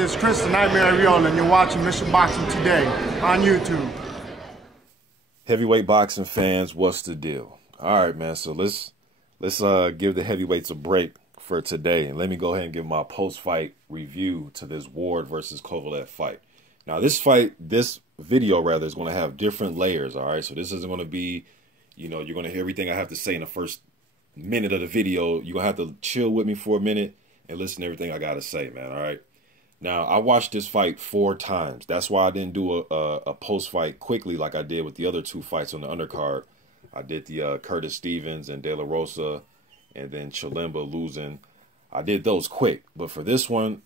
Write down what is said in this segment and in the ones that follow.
this is Chris the Nightmare Ariola, and you're watching Mission Boxing Today on YouTube. Heavyweight boxing fans, what's the deal? All right, man. So let's give the heavyweights a break for today, and let me go ahead and give my post-fight review to this Ward versus Kovalev fight. Now, this video rather, is going to have different layers. All right, so this isn't going to be, you're going to hear everything I have to say in the first minute of the video. You're gonna have to chill with me for a minute and listen to everything I gotta say, man. All right. Now, I watched this fight 4 times. That's why I didn't do a post-fight quickly like I did with the other 2 fights on the undercard. I did the Curtis Stevens and De La Rosa, and then Chilemba losing. I did those quick, but for this one,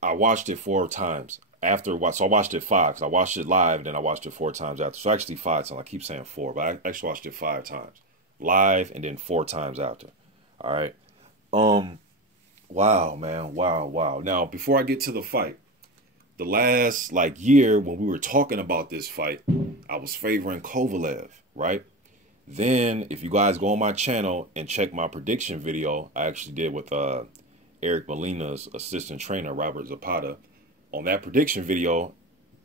I watched it 4 times. So I watched it 5 because I watched it live, then I watched it 4 times after. So actually 5 times. I keep saying 4, but I actually watched it 5 times. Live and then 4 times after. All right. Wow, man. Wow. Now, before I get to the fight, the last year when we were talking about this fight, I was favoring Kovalev, right? Then if you guys go on my channel and check my prediction video, I actually did with Eric Molina's assistant trainer, Robert Zapata. On that prediction video,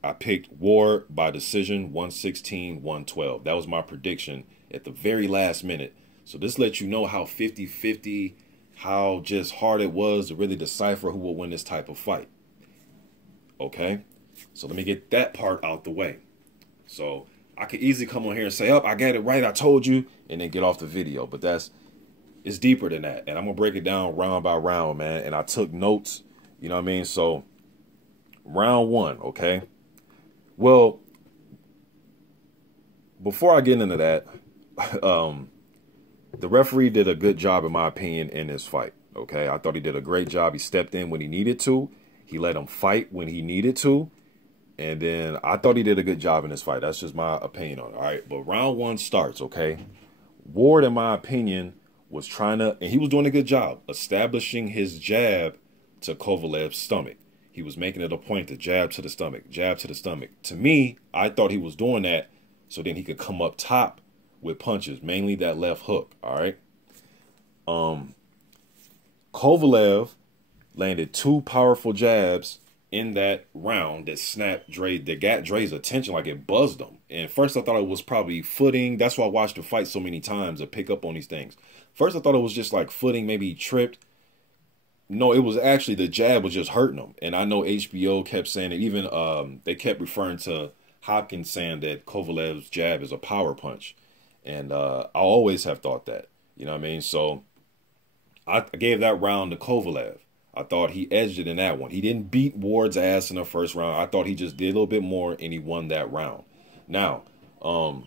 I picked Ward by decision 116-112. That was my prediction at the very last minute. So this lets you know how 50-50, how just hard it was to really decipher who will win this type of fight. Okay? So let me get that part out the way. So I could easily come on here and say, I got it right, I told you, and then get off the video. But it's deeper than that. And I'm going to break it down round by round, man. And I took notes, you know what I mean? So round 1, okay? Well, before I get into that, the referee did a good job, in my opinion, in this fight. Okay, I thought he did a great job. He stepped in when he needed to. He let him fight when he needed to. And then I thought he did a good job in this fight. That's just my opinion on it. All right, but round 1 starts, okay? Ward, in my opinion, was trying to, and he was doing a good job, establishing his jab to Kovalev's stomach. He was making it a point to jab to the stomach, jab to the stomach. To me, I thought he was doing that so then he could come up top with punches, mainly that left hook, all right? Kovalev landed 2 powerful jabs in that round that got Dre's attention, like it buzzed him. And first I thought it was probably footing. That's why I watched the fight so many times to pick up on these things. First I thought it was just like footing, maybe he tripped. No, it was actually the jab was just hurting him. And I know HBO kept saying it. Even they kept referring to Hopkins saying that Kovalev's jab is a power punch. And I always have thought that, you know what I mean? So I gave that round to Kovalev. I thought he edged it in that one. He didn't beat Ward's ass in the first round. I thought he just did a little bit more and he won that round. Now, so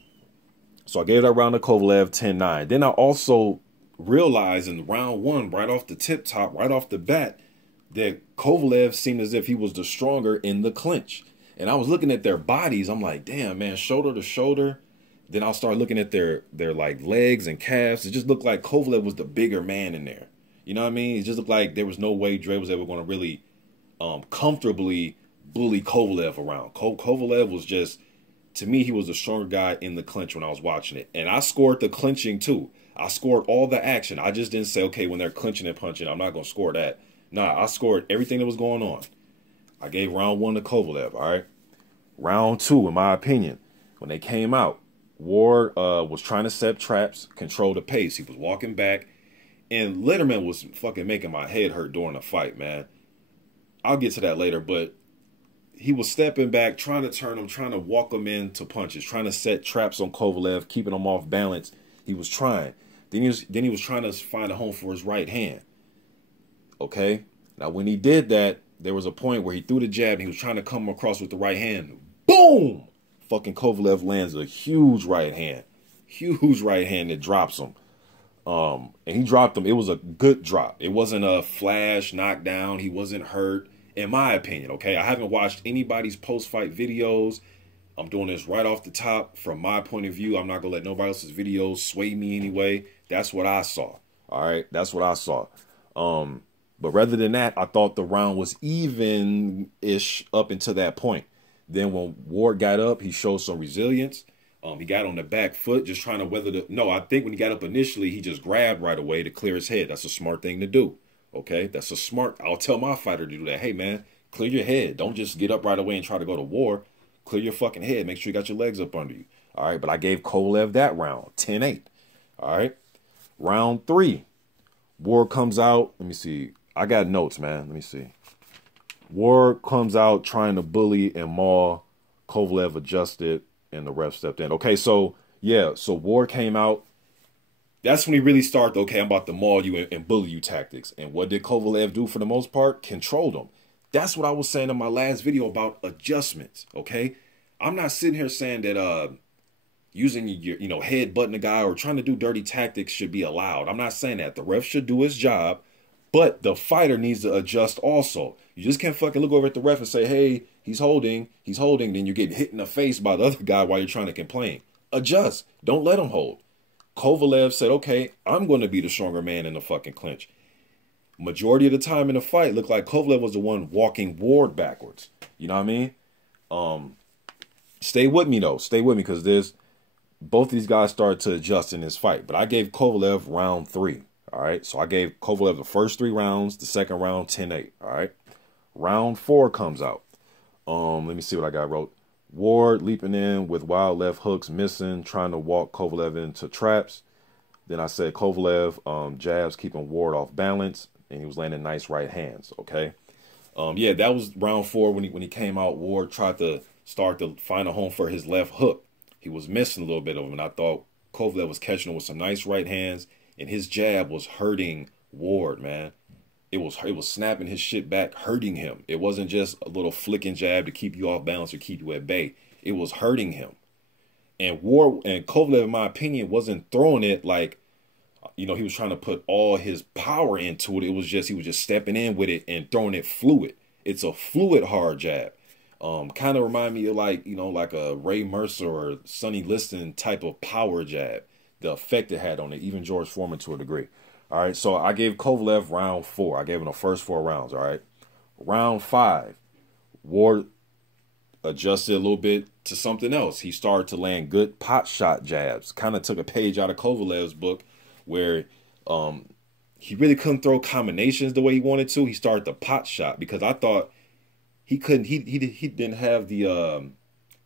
I gave that round to Kovalev 10-9. Then I also realized in round 1, right off the tip top, right off the bat, that Kovalev seemed as if he was the stronger in the clinch. And I was looking at their bodies. I'm like, damn, man, shoulder to shoulder. Then I'll start looking at their legs and calves. It just looked like Kovalev was the bigger man in there. You know what I mean? It just looked like there was no way Dre was ever going to really comfortably bully Kovalev around. Kovalev was just, to me, he was the stronger guy in the clinch when I was watching it. And I scored the clinching too. I scored all the action. I just didn't say, okay, when they're clinching and punching, I'm not going to score that. Nah, I scored everything that was going on. I gave round 1 to Kovalev, all right? Round 2, in my opinion, when they came out, Ward was trying to set traps, control the pace. He was walking back, and Letterman was fucking making my head hurt during the fight, man. I'll get to that later, but he was stepping back, trying to turn him, trying to walk him into punches, trying to set traps on Kovalev, keeping him off balance. He was trying. Then he was trying to find a home for his right hand. Okay? Now, when he did that, there was a point where he threw the jab, and he was trying to come across with the right hand. Boom! Fucking Kovalev lands a huge right hand that drops him. And he dropped him. It was a good drop. It wasn't a flash knockdown. He wasn't hurt, in my opinion, okay? I haven't watched anybody's post-fight videos. I'm doing this right off the top from my point of view. I'm not going to let nobody else's videos sway me anyway. That's what I saw, all right? That's what I saw. But rather than that, I thought the round was even-ish up until that point. Then when Ward got up, he showed some resilience. He got on the back foot, just trying to weather the... No, I think when he got up initially, he just grabbed right away to clear his head. That's a smart thing to do, okay? That's a smart... I'll tell my fighter to do that. Hey, man, Clear your head. Don't just get up right away and try to go to war. Clear your fucking head. Make sure you got your legs up under you. All right, but I gave Kovalev that round, 10-8. All right, round 3. Ward comes out. Let me see. I got notes, man. Let me see. Ward comes out trying to bully and maul. Kovalev adjusted, and the ref stepped in. Okay, so, yeah, so Ward came out. That's when he really started, okay, I'm about to maul you and bully you tactics. And what did Kovalev do for the most part? Controlled him. That's what I was saying in my last video about adjustments, okay? I'm not sitting here saying that using your, head butting a guy or trying to do dirty tactics should be allowed. I'm not saying that. The ref should do his job, but the fighter needs to adjust also. You just can't fucking look over at the ref and say, hey, he's holding, then you get hit in the face by the other guy while you're trying to complain. Adjust. Don't let him hold. Kovalev said, okay, I'm going to be the stronger man in the fucking clinch. Majority of the time in the fight, looked like Kovalev was the one walking Ward backwards. You know what I mean? Stay with me, though. Stay with me, because both of these guys started to adjust in this fight. But I gave Kovalev round 3. All right? So I gave Kovalev the first 3 rounds, the second round, 10-8. All right? Round 4 comes out. Let me see what I got wrote. Ward leaping in with wild left hooks missing, trying to walk Kovalev into traps. Then I said Kovalev jabs keeping Ward off balance, and he was landing nice right hands. Okay, yeah, that was round 4 when he came out. Ward tried to start to find a home for his left hook. He was missing a little bit of him, and I thought Kovalev was catching him with some nice right hands, and his jab was hurting Ward, man. It was snapping his shit back, hurting him. It wasn't just a little flicking jab to keep you off balance or keep you at bay. It was hurting him. And Kovalev, in my opinion, wasn't throwing it like, he was trying to put all his power into it. It was just, he was just stepping in with it and throwing it fluid. It's a fluid hard jab. Kind of remind me of like a Ray Mercer or Sonny Liston type of power jab. The effect it had on it, even George Foreman to a degree. All right, so I gave Kovalev round 4. I gave him the first 4 rounds, all right? Round 5, Ward adjusted a little bit to something else. He started to land good pot shot jabs. Kind of took a page out of Kovalev's book where he really couldn't throw combinations the way he wanted to. He started to pot shot because I thought he couldn't, he didn't have the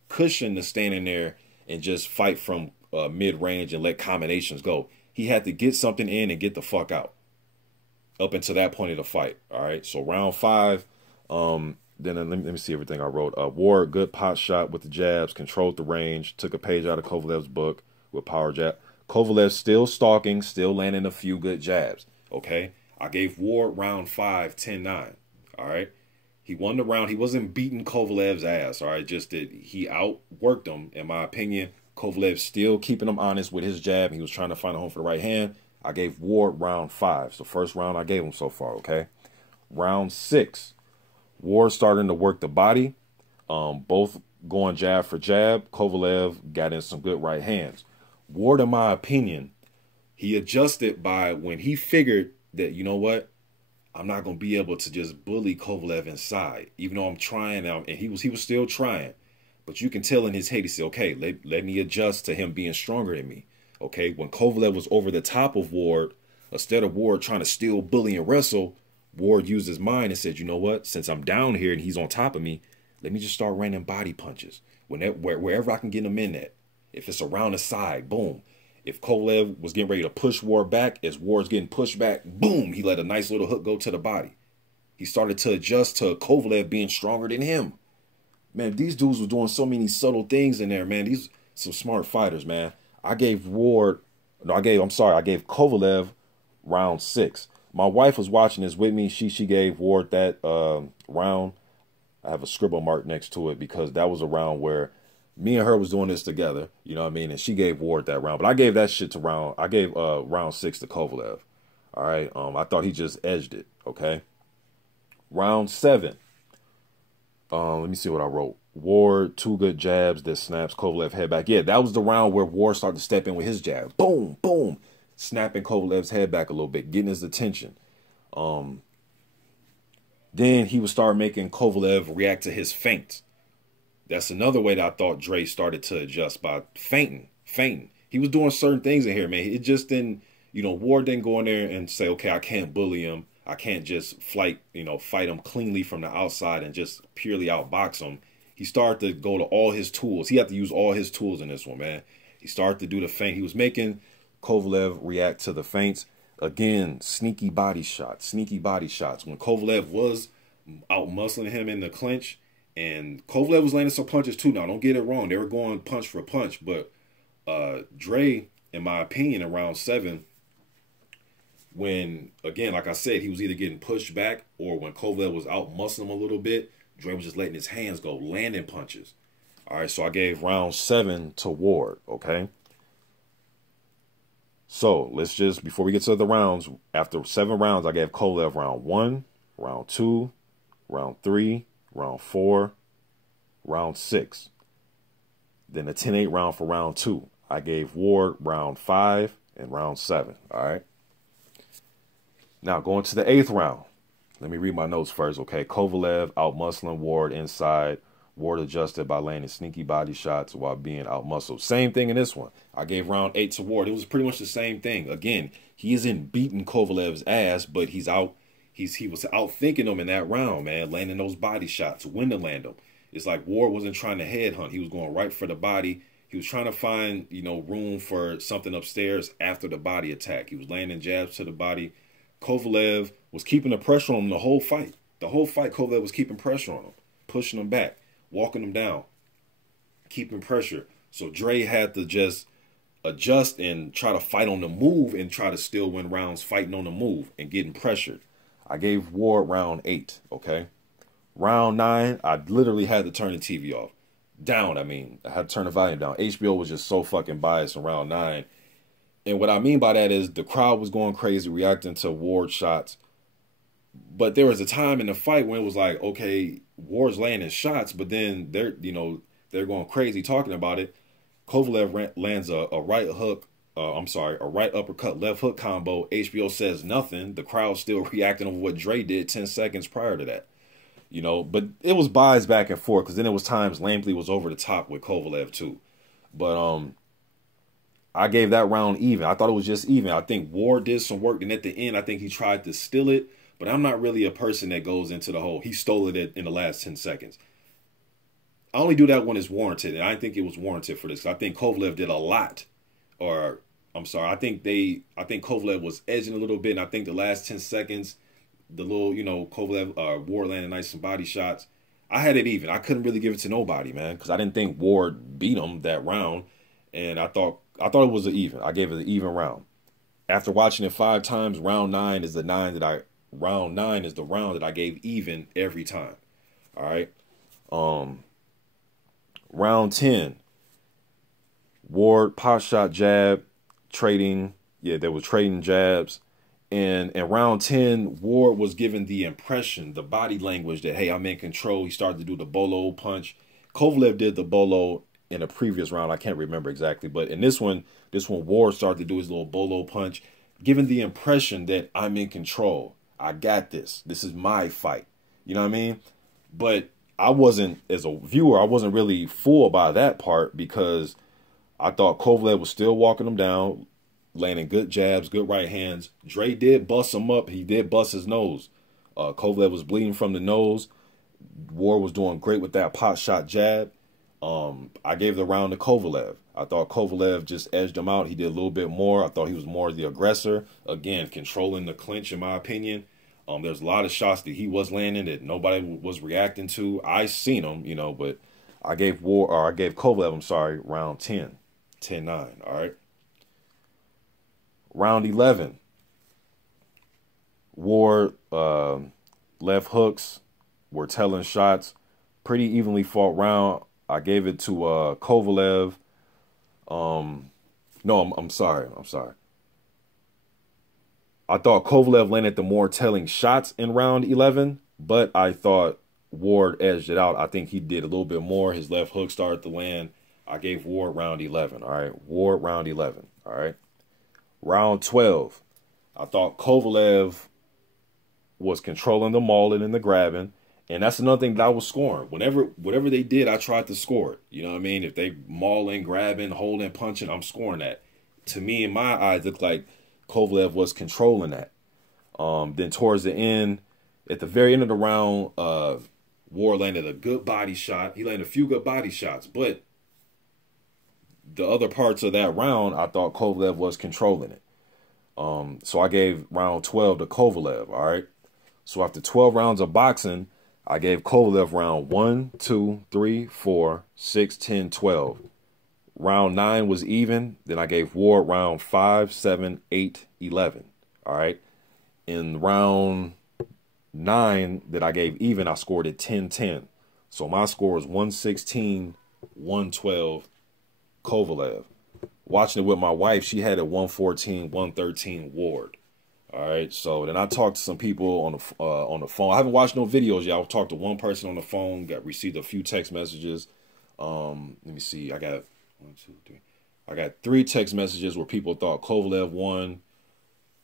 cushion to stand in there and just fight from mid-range and let combinations go. He had to get something in and get the fuck out up until that point of the fight. All right. So round 5, then let me see everything I wrote. Ward, good pot shot with the jabs, controlled the range, took a page out of Kovalev's book with power jab. Kovalev still stalking, still landing a few good jabs. Okay. I gave Ward round 5, 10-9. All right. He won the round. He wasn't beating Kovalev's ass. All right. Just that he outworked him, in my opinion. Kovalev still keeping him honest with his jab. He was trying to find a home for the right hand. I gave Ward round 5. So first round I gave him so far, okay? Round 6, Ward starting to work the body. Both going jab for jab. Kovalev got in some good right hands. Ward, in my opinion, he adjusted by when he figured that, you know what? I'm not going to be able to just bully Kovalev inside, even though I'm trying now. And he was still trying. But you can tell in his head, he said, okay, let me adjust to him being stronger than me. Okay, when Kovalev was over the top of Ward, instead of Ward trying to steal, bully, and wrestle, Ward used his mind and said, you know what? Since I'm down here and he's on top of me, let me just start raining body punches. Wherever I can get him in at. If it's around the side, boom. If Kovalev was getting ready to push Ward back, as Ward's getting pushed back, boom, he let a nice little hook go to the body. He started to adjust to Kovalev being stronger than him. Man, these dudes were doing so many subtle things in there, man. These some smart fighters, man. I gave Kovalev round 6. My wife was watching this with me. She gave Ward that round. I have a scribble mark next to it because that was a round where me and her was doing this together. You know what I mean? And she gave Ward that round. But I gave that shit to round. I gave round 6 to Kovalev. All right. I thought he just edged it. Okay. Round 7. Let me see what I wrote. Ward, 2 good jabs that snaps Kovalev head back. Yeah, that was the round where Ward started to step in with his jab. Boom, boom. Snapping Kovalev's head back a little bit, getting his attention. Then he would start making Kovalev react to his feints. That's another way that I thought Dre started to adjust, by feinting. He was doing certain things in here, man. It just didn't, Ward didn't go in there and say, okay, I can't bully him. I can't just fight him cleanly from the outside and just purely outbox him. He started to go to all his tools. He had to use all his tools in this one, man. He started to do the feint. He was making Kovalev react to the feints. Again, sneaky body shots, sneaky body shots. When Kovalev was out muscling him in the clinch, and Kovalev was landing some punches too. Now, don't get it wrong. They were going punch for punch, but Dre, in my opinion, in round 7, when, again, like I said, he was either getting pushed back or when Kovalev was out muscling him a little bit, Dre was just letting his hands go, landing punches. All right, so I gave round 7 to Ward, okay? So let's just, before we get to the rounds, after 7 rounds, I gave Kovalev round 1, round 2, round 3, round 4, round 6. Then a 10-8 round for round 2. I gave Ward round 5 and round 7, all right? Now, going to the 8th round. Let me read my notes first, okay? Kovalev out-muscling Ward inside. Ward adjusted by landing sneaky body shots while being out-muscled. Same thing in this one. I gave round 8 to Ward. It was pretty much the same thing. Again, he isn't beating Kovalev's ass, but he was out-thinking him in that round, man, landing those body shots, when to land them. It's like Ward wasn't trying to headhunt. He was going right for the body. He was trying to find, room for something upstairs after the body attack. He was landing jabs to the body. Kovalev was keeping the pressure on him the whole fight. The whole fight, Kovalev was keeping pressure on him, pushing him back, walking him down, keeping pressure. So Dre had to just adjust and try to fight on the move and try to still win rounds fighting on the move and getting pressured. I gave Ward round 8, okay? Round 9, I literally had to turn the TV off. Down, I mean. I had to turn the volume down. HBO was just so fucking biased in round 9. And what I mean by that is the crowd was going crazy, reacting to Ward shots. But there was a time in the fight when it was like, okay, Ward's landing shots, but then they're going crazy talking about it. Kovalev lands a right hook, a right uppercut, left hook combo. HBO says nothing. The crowd's still reacting on what Dre did 10 seconds prior to that. But it was buys back and forth because then it was times Lampley was over the top with Kovalev too. But I gave that round even. I thought it was just even. I think Ward did some work, and at the end, I think he tried to steal it. But I'm not really a person that goes into the whole, he stole it in the last 10 seconds. I only do that when it's warranted, and I think it was warranted for this. I think Kovalev did a lot. Or, I'm sorry, I think Kovalev was edging a little bit, and I think the last 10 seconds, the little, Kovalev, Ward landed nice some body shots. I had it even. I couldn't really give it to nobody, man, because I didn't think Ward beat him that round, and I thought it was an even. I gave it an even round. After watching it 5 times, round 9 is the round 9 is the round that I gave even every time. All right. Round 10. Ward pot shot jab, trading. Yeah, they were trading jabs. And in round 10, Ward was given the impression, the body language that, hey, I'm in control. He started to do the bolo punch. Kovalev did the bolo in a previous round. I can't remember exactly. But in this one, Ward started to do his little bolo punch, giving the impression that I'm in control. I got this. This is my fight. You know what I mean? But I wasn't, as a viewer, I wasn't really fooled by that part because I thought Kovalev was still walking him down, landing good jabs, good right hands. Dre did bust him up. He did bust his nose. Kovalev was bleeding from the nose. Ward was doing great with that pot shot jab. I gave the round to Kovalev. I thought Kovalev just edged him out. He did a little bit more. I thought he was more the aggressor. Again, controlling the clinch, in my opinion. There's a lot of shots that he was landing that nobody was reacting to. I seen them, but I gave Kovalev, round 10. 10-9, all right? Round 11. Ward, left hooks were telling shots. Pretty evenly fought round. I gave it to Kovalev. No, I'm sorry. I thought Kovalev landed the more telling shots in round 11, but I thought Ward edged it out. I think he did a little bit more. His left hook started to land. I gave Ward round 11, all right? Ward round 11, all right? Round 12, I thought Kovalev was controlling the mauling and the grabbing, and that's another thing that I was scoring. Whatever they did, I tried to score it. You know what I mean? If they mauling, grabbing, holding, punching, I'm scoring that. To me, in my eyes, it looked like Kovalev was controlling that. Then towards the end, at the very end of the round, Ward landed a good body shot. He landed a few good body shots, but the other parts of that round, I thought Kovalev was controlling it. So I gave round 12 to Kovalev, all right? So after 12 rounds of boxing, I gave Kovalev round 1, 2, 3, 4, 6, 10, 12. Round 9 was even. Then I gave Ward round 5, 7, 8, 11, all right? In round 9 that I gave even, I scored it 10-10. So my score was 116, 112, Kovalev. Watching it with my wife, she had it 114, 113 Ward. All right, so then I talked to some people on the phone. I haven't watched no videos yet. I talked to one person on the phone, received a few text messages. Let me see. I got 1, 2, 3. I got 3 text messages where people thought Kovalev won.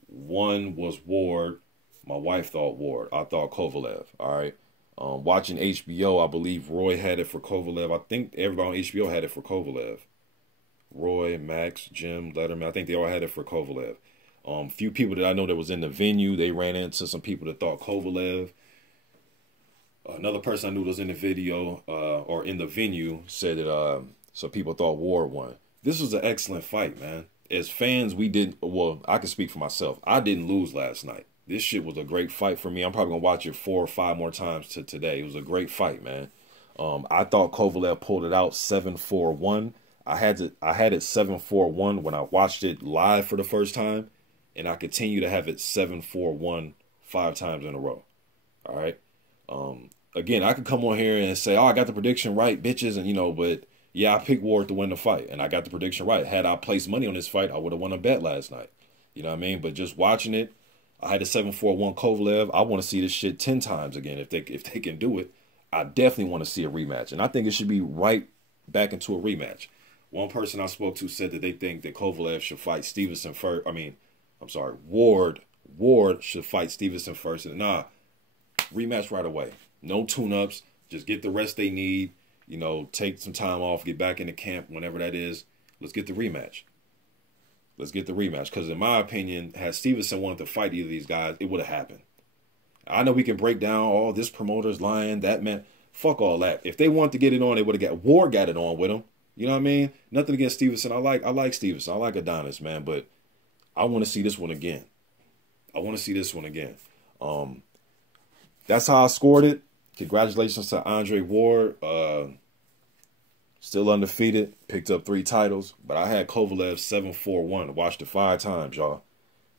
One was Ward. My wife thought Ward. I thought Kovalev. All right. Watching HBO, I believe Roy had it for Kovalev. I think everybody on HBO had it for Kovalev. Roy, Max, Jim, Letterman. I think they all had it for Kovalev. Few people that I know that was in the venue, they ran into some people that thought Kovalev. Another person I knew that was in the video or in the venue said that some people thought Ward won. This was an excellent fight, man. As fans, we didn't. Well, I can speak for myself. I didn't lose last night. This shit was a great fight for me. I'm probably gonna watch it 4 or 5 more times today. It was a great fight, man. I thought Kovalev pulled it out 7-4-1. I had it 7-4-1 when I watched it live for the first time, and I continue to have it 7-4-1 5 times in a row. All right. Again, I could come on here and say, "Oh, I got the prediction right, bitches," and but yeah, I picked Ward to win the fight, and I got the prediction right. Had I placed money on this fight, I would have won a bet last night. You know what I mean? But just watching it, I had a 7-4-1 Kovalev. I want to see this shit 10 times again. If they can do it, I definitely want to see a rematch, and I think it should be right back into a rematch. One person I spoke to said that they think that Kovalev should fight Stevenson first. Ward should fight Stevenson first. And nah, rematch right away. No tune-ups. Just get the rest they need. Take some time off, get back into camp, whenever that is. Let's get the rematch. Let's get the rematch. Because in my opinion, had Stevenson wanted to fight either of these guys, it would have happened. I know we can break down, this promoter's lying, that man. Fuck all that. If they wanted to get it on, they would have got Ward got it on with him. You know what I mean? Nothing against Stevenson. I like Stevenson. I like Adonis, man. But I want to see this one again. That's how I scored it. Congratulations to Andre Ward. Still undefeated. Picked up 3 titles. But I had Kovalev 7-4-1. Watched it 5 times, y'all.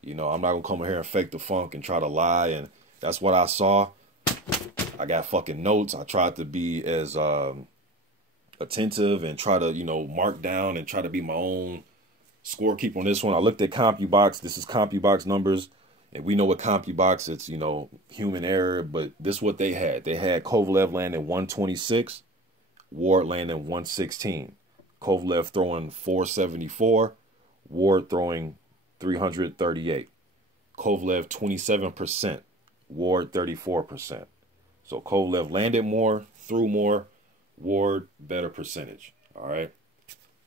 I'm not going to come here and fake the funk and try to lie. And that's what I saw. I got fucking notes. I tried to be as attentive and try to, mark down and try to be my own scorekeeper on this one. I looked at CompuBox. This is CompuBox numbers. And we know what CompuBox, it's, human error, but this is what they had. They had Kovalev landing 126, Ward landing 116. Kovalev throwing 474, Ward throwing 338. Kovalev 27%, Ward 34%. So Kovalev landed more, threw more, Ward better percentage. All right.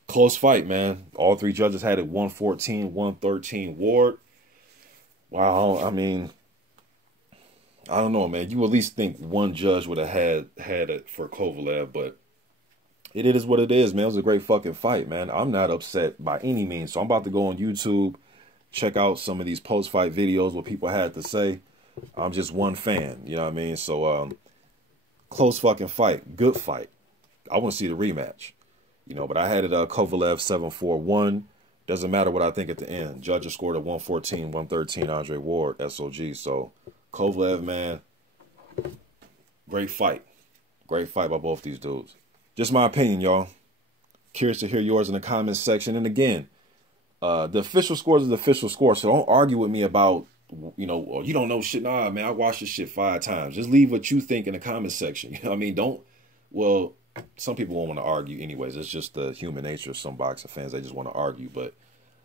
Close fight, man. All 3 judges had it 114, 113 Ward. Wow, I mean, I don't know, man. You at least think one judge would have had it for Kovalev, but it is what it is, man. It was a great fucking fight, man. I'm not upset by any means. So I'm about to go on YouTube, check out some of these post-fight videos, what people had to say. I'm just one fan, you know what I mean? So, close fucking fight. Good fight. I want to see the rematch, but I had it Kovalev 7-4-1. Doesn't matter what I think at the end. Judges scored at 114, 113, Andre Ward, SOG. So, Kovalev, man, great fight. Great fight by both these dudes. Just my opinion, y'all. Curious to hear yours in the comments section. And again, the official scores is the official score. So don't argue with me about, you don't know shit. Nah, man, I watched this shit 5 times. Just leave what you think in the comment section. You know what I mean? Well, some people won't want to argue anyways. It's just the human nature of some boxing fans. They just want to argue. But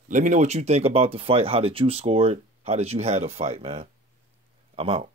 let me know what you think about the fight. How did you score it? How did you have the fight, man? I'm out.